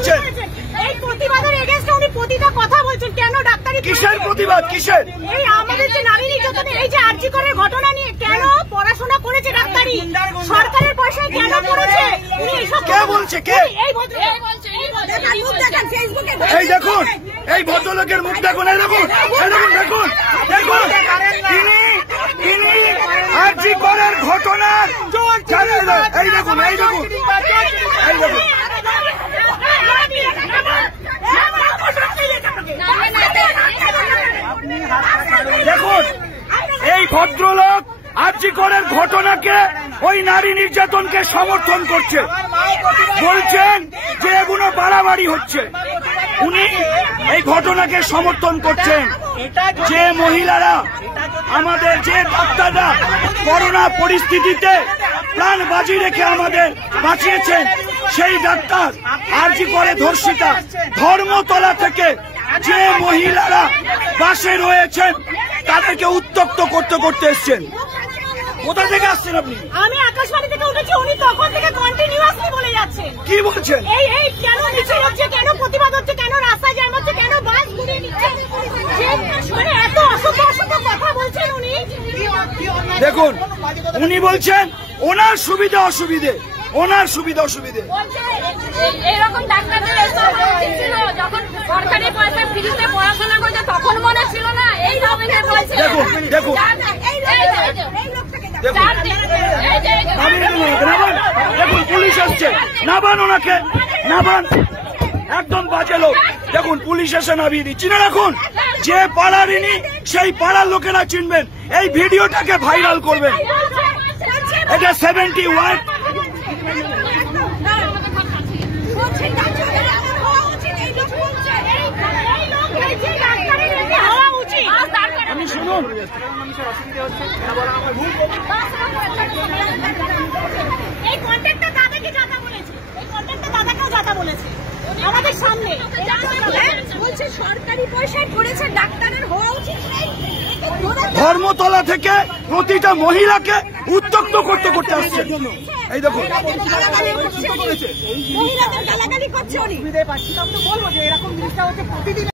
বলছেন? এই প্রতিবাদের এগেইনস্টে উনি প্রতিটা কথা বলছেন। কেন ডাক্তারি কিসের প্রতিবাদ? কিসের? এই আমাদের যে নারী নির্যাতনের এই যে আরজি করের ঘটনা নিয়ে কেন পড়াশোনা করেছে ডাক্তারি, সরকারের পয়সায় কেন করেছে উনি এইসব কে বলছে? কে? এই দেখুন, এই ভদ্রলোকের মুখ দেখুন, এই দেখুন, দেখুন, দেখুন, তিনি আরজি করের ঘটনার এই দেখুন, এই দেখুন, এই দেখুন, দেখুন, এই ভদ্রলোক আরজি করের ঘটনাকে, ওই নারী নির্যাতনকে সমর্থন করছে, বলছেন যে এগুলো বাড়াবাড়ি হচ্ছে। উনি এই ঘটনাকে সমর্থন করছেন। যে মহিলারা, আমাদের যে ডাক্তাররা করোনা পরিস্থিতিতে প্রাণ বাজি রেখে আমাদের বাঁচিয়েছেন, সেই ডাক্তার আরজি করে ধর্ষিতা ধর্মতলা থেকে যে মহিলারা বাসে রয়েছেন তাদেরকে উত্তক্ত করতে এসছেন। কোথা থেকে আসছেন আপনি? আমি আকাশবাণী থেকে উঠেছি, উনি তখন থেকে কন্টিনিউয়াসলি বলে যাচ্ছেন। কি বলছেন? এই কেন মিছিল হচ্ছে, কেন প্রতিবাদ হচ্ছে, কেন রাস্তায় জ্যাম হচ্ছে, কেন বাস ঘুরিয়ে নিচ্ছে, মানে এত অসভ্য কথা বলছেন উনি। দেখুন, উনি বলছেন ওনার সুবিধা অসুবিধে, ওনার সুবিধা অসুবিধে। এরকম ডাক্তারদের ছিল যখন সরকারি পয়সা ফ্রিতে পড়াশোনা করছে তখন মনে ছিল না। এই রকমের বলছে। দেখুন, দেখুন, দেখুন, পুলিশ আসছে, নাবান ওনাকে, নাবান, একদম বাজে লোক। দেখুন, পুলিশ এসে নামিয়ে দিচ্ছে না। রাখুন, যে পাড়ারিনি সেই পাড়ার লোকেরা চিনবেন। এই ভিডিওটাকে ভাইরাল করবেন। এটা 71 আমি শুনুন, এই কন্ট্রাক্টটা দাদাকে যাতা বলেছে, এই কন্ট্রাক্টটা দাদাকেও যাতা বলেছে আমাদের সামনে। বলছে সরকারি পয়সায় করেছে, ডাক্তারের হওয়া উচিত। ধর্মতলা থেকে প্রতিটা মহিলাকে উত্তক্ত করতে আসছে। এই দেখুন, মহিলাদের গালাগালি করছে উনি। বলবো যে এরকম জিনিসটা হচ্ছে প্রতিদিন।